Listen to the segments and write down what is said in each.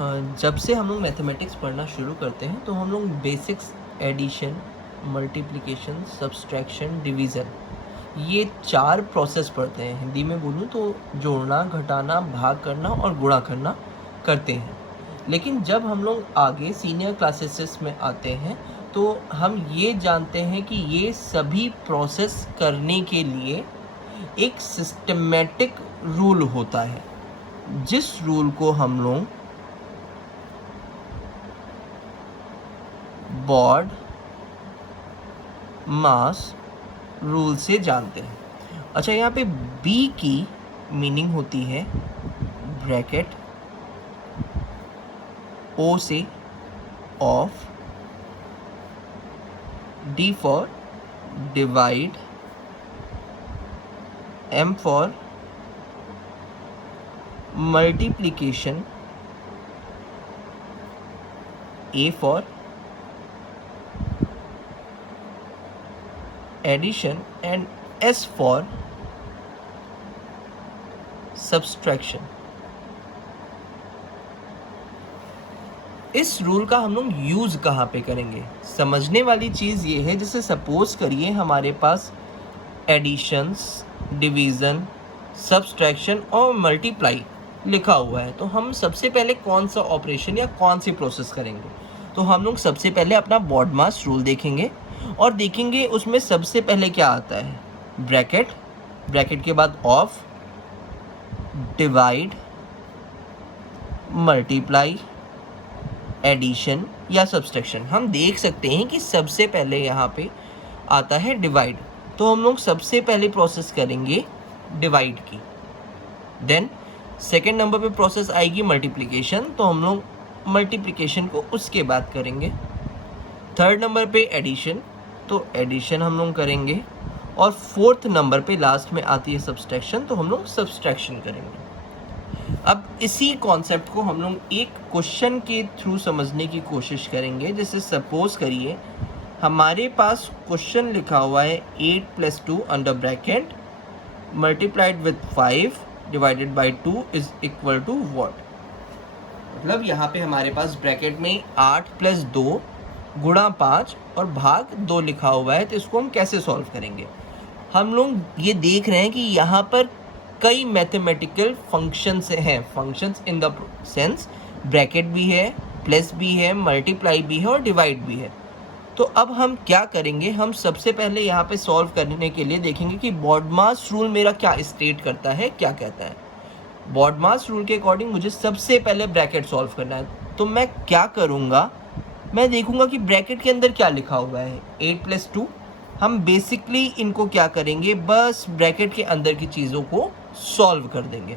जब से हम लोग मैथमेटिक्स पढ़ना शुरू करते हैं तो हम लोग basics addition, multiplication, subtraction, division ये 4 प्रोसेस पढ़ते हैं। हिंदी में बोलूँ तो जोड़ना, घटाना, भाग करना और गुणा करना करते हैं। लेकिन जब हम लोग आगे सीनियर क्लासेस में आते हैं तो हम ये जानते हैं कि ये सभी प्रोसेस करने के लिए एक सिस्टमेटिक रूल होता है, जिस रूल को हम लोग बॉड मास रूल से जानते हैं। अच्छा, यहाँ पे बी की मीनिंग होती है ब्रैकेट, ओ से of, D for divide, M for multiplication, A for addition and S for subtraction. इस रूल का हम लोग यूज़ कहाँ पे करेंगे? समझने वाली चीज़ ये है, जैसे सपोज करिए हमारे पास एडिशंस, डिवीज़न, सब्सट्रैक्शन और मल्टीप्लाई लिखा हुआ है, तो हम सबसे पहले कौन सा ऑपरेशन या कौन सी प्रोसेस करेंगे? तो हम लोग सबसे पहले अपना बॉड मास रूल देखेंगे और देखेंगे उसमें सबसे पहले क्या आता है। ब्रैकेट, ब्रैकेट के बाद ऑफ, डिवाइड, मल्टीप्लाई, एडिशन या सब्सट्रैक्शन। हम देख सकते हैं कि सबसे पहले यहाँ पे आता है डिवाइड, तो हम लोग सबसे पहले प्रोसेस करेंगे डिवाइड की। देन सेकेंड नंबर पे प्रोसेस आएगी मल्टीप्लिकेशन, तो हम लोग मल्टीप्लिकेशन को उसके बाद करेंगे। थर्ड नंबर पे एडिशन, तो एडिशन हम लोग करेंगे। और फोर्थ नंबर पे लास्ट में आती है सब्सट्रैक्शन, तो हम लोग सब्सट्रैक्शन करेंगे। अब इसी कॉन्सेप्ट को हम लोग एक क्वेश्चन के थ्रू समझने की कोशिश करेंगे। जैसे सपोज करिए हमारे पास क्वेश्चन लिखा हुआ है 8 + 2 under bracket multiplied with 5 divided by 2 is equal to what. मतलब यहाँ पे हमारे पास ब्रैकेट में 8 + 2 गुणा 5 और भाग 2 लिखा हुआ है, तो इसको हम कैसे सॉल्व करेंगे? हम लोग ये देख रहे हैं कि यहाँ पर कई मैथमेटिकल फंक्शंस हैं। Functions in the sense bracket भी है, प्लस भी है, मल्टीप्लाई भी है और डिवाइड भी है। तो अब हम क्या करेंगे, हम सबसे पहले यहाँ पे सॉल्व करने के लिए देखेंगे कि बॉडमास रूल मेरा क्या स्टेट करता है, क्या कहता है। बॉडमास रूल के अकॉर्डिंग मुझे सबसे पहले ब्रैकेट सॉल्व करना है, तो मैं क्या करूँगा, मैं देखूँगा कि ब्रैकेट के अंदर क्या लिखा हुआ है। 8 + 2, हम बेसिकली इनको क्या करेंगे, बस ब्रैकेट के अंदर की चीज़ों को सॉल्व कर देंगे।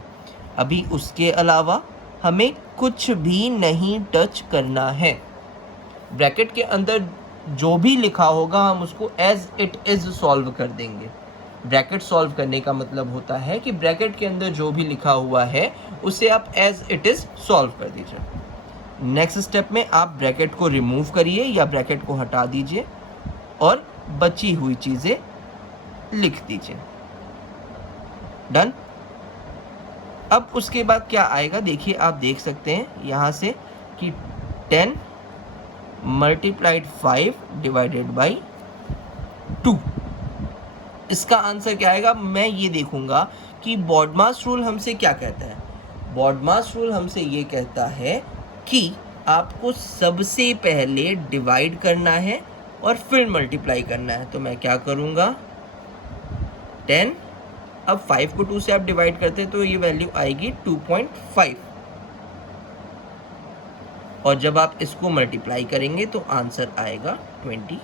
अभी उसके अलावा हमें कुछ भी नहीं टच करना है। ब्रैकेट के अंदर जो भी लिखा होगा हम उसको एज इट इज़ सॉल्व कर देंगे। ब्रैकेट सॉल्व करने का मतलब होता है कि ब्रैकेट के अंदर जो भी लिखा हुआ है उसे आप एज इट इज़ सॉल्व कर दीजिए। नेक्स्ट स्टेप में आप ब्रैकेट को रिमूव करिए या ब्रैकेट को हटा दीजिए और बची हुई चीज़ें लिख दीजिए। डन। अब उसके बाद क्या आएगा, देखिए आप देख सकते हैं यहाँ से कि 10 × 5 डिवाइडेड बाई 2, इसका आंसर क्या आएगा? मैं ये देखूंगा कि बॉडमास रूल हमसे क्या कहता है। बॉडमास रूल हमसे ये कहता है कि आपको सबसे पहले डिवाइड करना है और फिर मल्टीप्लाई करना है। तो मैं क्या करूँगा, 10, अब 5 को 2 से आप डिवाइड करते हैं तो ये वैल्यू आएगी 2.5, और जब आप इसको मल्टीप्लाई करेंगे तो आंसर आएगा 25।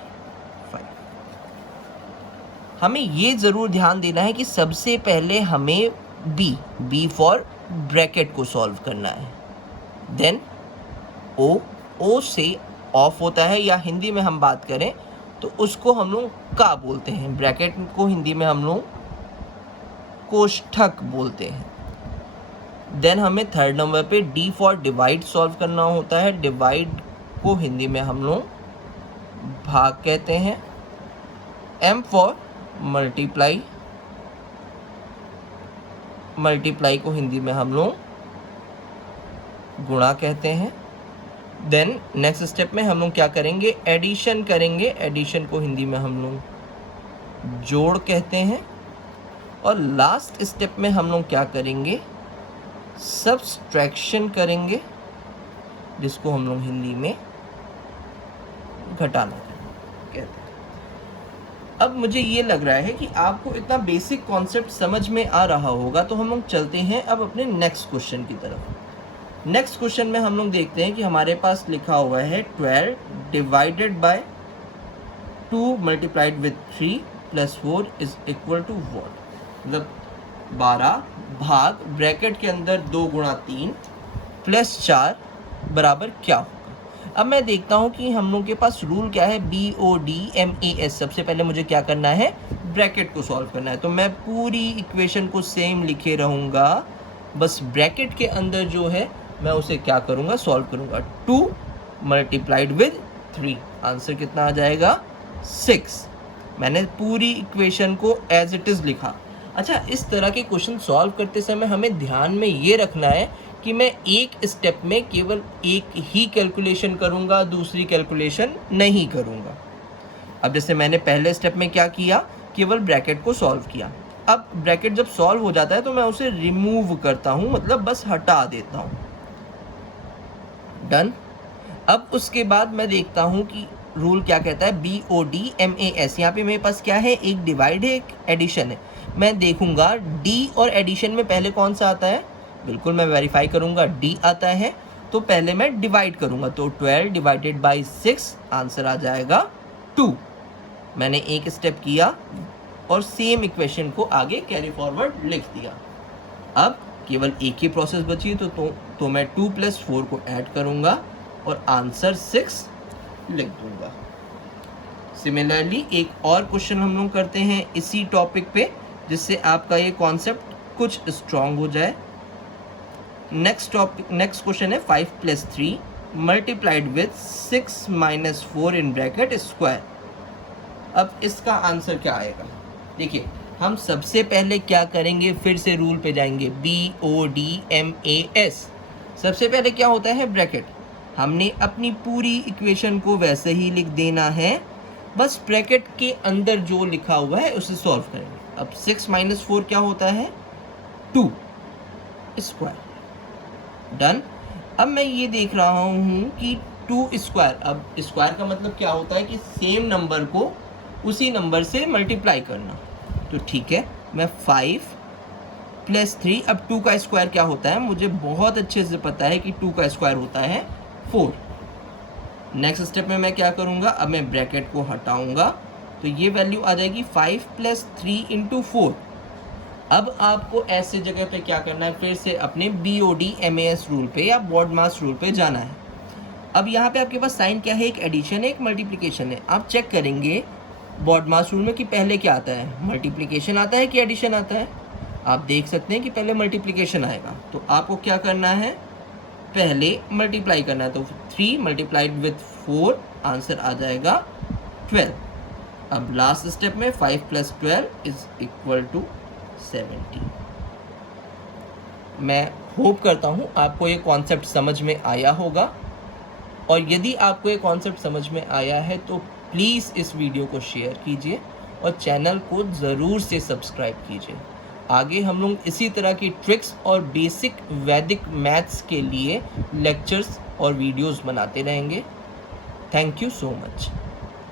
हमें ये ज़रूर ध्यान देना है कि सबसे पहले हमें बी फॉर ब्रैकेट को सॉल्व करना है। देन ओ से ऑफ होता है, या हिंदी में हम बात करें तो उसको हम लोग का बोलते हैं। ब्रैकेट को हिंदी में हम लोग कोष्ठक बोलते हैं। देन हमें थर्ड नंबर पे डी फॉर डिवाइड सॉल्व करना होता है। डिवाइड को हिंदी में हम लोग भाग कहते हैं। एम फॉर मल्टीप्लाई, मल्टीप्लाई को हिंदी में हम लोग गुणा कहते हैं। देन नेक्स्ट स्टेप में हम लोग क्या करेंगे, एडिशन करेंगे। एडिशन को हिंदी में हम लोग जोड़ कहते हैं। और लास्ट स्टेप में हम लोग क्या करेंगे, सब्सट्रैक्शन करेंगे, जिसको हम लोग हिंदी में घटाना कहते हैं। अब मुझे ये लग रहा है कि आपको इतना बेसिक कॉन्सेप्ट समझ में आ रहा होगा, तो हम लोग चलते हैं अब अपने नेक्स्ट क्वेश्चन की तरफ। नेक्स्ट क्वेश्चन में हम लोग देखते हैं कि हमारे पास लिखा हुआ है 12 divided by 2 multiplied with 3 plus 4 is equal to what. मतलब 12 भाग ब्रैकेट के अंदर 2 गुणा 3 प्लस 4 बराबर क्या होगा। अब मैं देखता हूँ कि हम लोग के पास रूल क्या है, BODMAS। सबसे पहले मुझे क्या करना है, ब्रैकेट को सॉल्व करना है। तो मैं पूरी इक्वेशन को सेम लिखे रहूँगा, बस ब्रैकेट के अंदर जो है मैं उसे क्या करूँगा, सॉल्व करूँगा। 2 मल्टीप्लाइड विद 3, आंसर कितना आ जाएगा, 6। मैंने पूरी इक्वेशन को एज इट इज़ लिखा। अच्छा, इस तरह के क्वेश्चन सॉल्व करते समय हमें ध्यान में ये रखना है कि मैं एक स्टेप में केवल एक ही कैलकुलेशन करूंगा, दूसरी कैलकुलेशन नहीं करूंगा। अब जैसे मैंने पहले स्टेप में क्या किया, केवल ब्रैकेट को सॉल्व किया। अब ब्रैकेट जब सॉल्व हो जाता है तो मैं उसे रिमूव करता हूं, मतलब बस हटा देता हूं। डन। अब उसके बाद मैं देखता हूं कि रूल क्या कहता है, BODMAS। यहाँ पे मेरे पास क्या है, एक डिवाइड है, एक एडिशन है। मैं देखूंगा डी और एडिशन में पहले कौन सा आता है, बिल्कुल मैं वेरीफाई करूंगा, डी आता है। तो पहले मैं डिवाइड करूंगा, तो 12 डिवाइडेड बाई 6, आंसर आ जाएगा 2। मैंने एक स्टेप किया और सेम इक्वेशन को आगे कैरी फॉरवर्ड लिख दिया। अब केवल एक ही प्रोसेस बची है, तो मैं 2 + 4 को ऐड करूंगा और आंसर 6 लिख दूंगा। सिमिलरली एक और क्वेश्चन हम लोग करते हैं इसी टॉपिक पे, जिससे आपका ये कॉन्सेप्ट कुछ स्ट्रॉन्ग हो जाए। नेक्स्ट क्वेश्चन है 5 + 3 multiplied with 6 - 4 in bracket square. अब इसका आंसर क्या आएगा, देखिए हम सबसे पहले क्या करेंगे, फिर से रूल पे जाएंगे, BODMAS। सबसे पहले क्या होता है, ब्रैकेट। हमने अपनी पूरी इक्वेशन को वैसे ही लिख देना है, बस ब्रैकेट के अंदर जो लिखा हुआ है उसे सॉल्व करेंगे। अब 6 - 4 क्या होता है, 2 स्क्वायर। डन। अब मैं ये देख रहा हूँ कि 2 स्क्वायर, अब स्क्वायर का मतलब क्या होता है कि सेम नंबर को उसी नंबर से मल्टीप्लाई करना। तो ठीक है, मैं 5 + 3, अब 2 का स्क्वायर क्या होता है, मुझे बहुत अच्छे से पता है कि 2 का स्क्वायर होता है 4। नेक्स्ट स्टेप में मैं क्या करूँगा, अब मैं ब्रैकेट को हटाऊँगा, तो ये वैल्यू आ जाएगी 5 + 3 × 4। अब आपको ऐसे जगह पे क्या करना है, फिर से अपने BODMAS रूल पे या BODMAS रूल पे जाना है। अब यहाँ पे आपके पास साइन क्या है, एक एडिशन है, एक मल्टीप्लिकेशन है। आप चेक करेंगे BODMAS रूल में कि पहले क्या आता है, मल्टीप्लिकेशन आता है कि एडिशन आता है। आप देख सकते हैं कि पहले मल्टीप्लिकेशन आएगा, तो आपको क्या करना है, पहले मल्टीप्लाई करना है। तो 3 मल्टीप्लाइड विथ 4, आंसर आ जाएगा 12। अब लास्ट स्टेप में 5 + 12 इज इक्वल टू 70। मैं होप करता हूँ आपको ये कॉन्सेप्ट समझ में आया होगा, और यदि आपको ये कॉन्सेप्ट समझ में आया है तो प्लीज़ इस वीडियो को शेयर कीजिए और चैनल को ज़रूर से सब्सक्राइब कीजिए। आगे हम लोग इसी तरह की ट्रिक्स और बेसिक वैदिक मैथ्स के लिए लेक्चर्स और वीडियोस बनाते रहेंगे। Thank you so much.